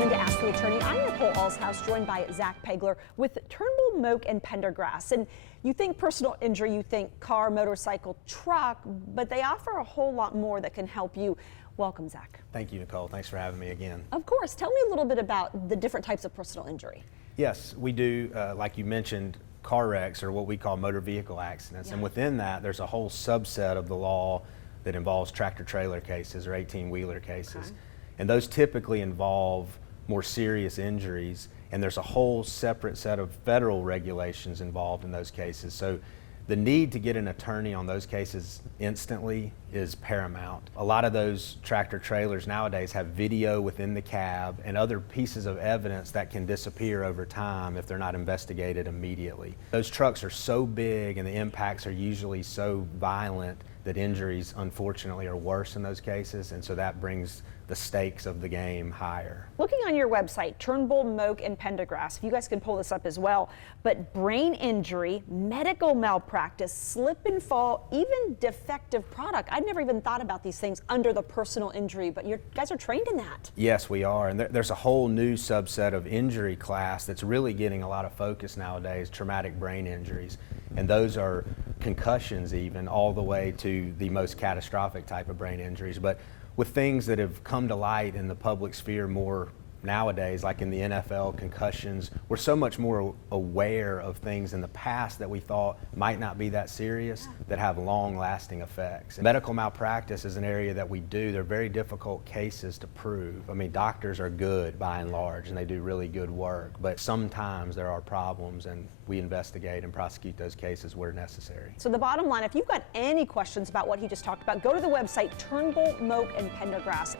Welcome into Ask the Attorney. I'm Nicole Allshouse, joined by Zach Peagler with Turnbull, Moak, and Pendergrass. And you think personal injury, you think car, motorcycle, truck, but they offer a whole lot more that can help you. Welcome, Zach. Thank you, Nicole. Thanks for having me again. Of course. Tell me a little bit about the different types of personal injury. Yes, we do, like you mentioned, car wrecks or what we call motor vehicle accidents. Yeah. And within that, there's a whole subset of the law that involves tractor-trailer cases or 18-wheeler cases. Okay. And those typically involve more serious injuries, and there's a whole separate set of federal regulations involved in those cases. So the need to get an attorney on those cases instantly is paramount. A lot of those tractor trailers nowadays have video within the cab and other pieces of evidence that can disappear over time if they're not investigated immediately. Those trucks are so big and the impacts are usually so violent that injuries, unfortunately, are worse in those cases, and so that brings the stakes of the game higher. Looking on your website, Turnbull, Moak, and Pendergrass, if you guys can pull this up as well, but brain injury, medical malpractice, slip and fall, even defective product. I'd never even thought about these things under the personal injury, but you guys are trained in that. Yes, we are, and there's a whole new subset of injury class that's really getting a lot of focus nowadays, traumatic brain injuries, and those are concussions even, all the way to the most catastrophic type of brain injuries. But with things that have come to light in the public sphere more nowadays, like in the NFL, concussions, we're so much more aware of things in the past that we thought might not be that serious that have long-lasting effects. And medical malpractice is an area that we do. They're very difficult cases to prove. I mean, doctors are good by and large, and they do really good work, but sometimes there are problems, and we investigate and prosecute those cases where necessary. So the bottom line, if you've got any questions about what he just talked about, go to the website Turnbull, Moak, and Pendergrass.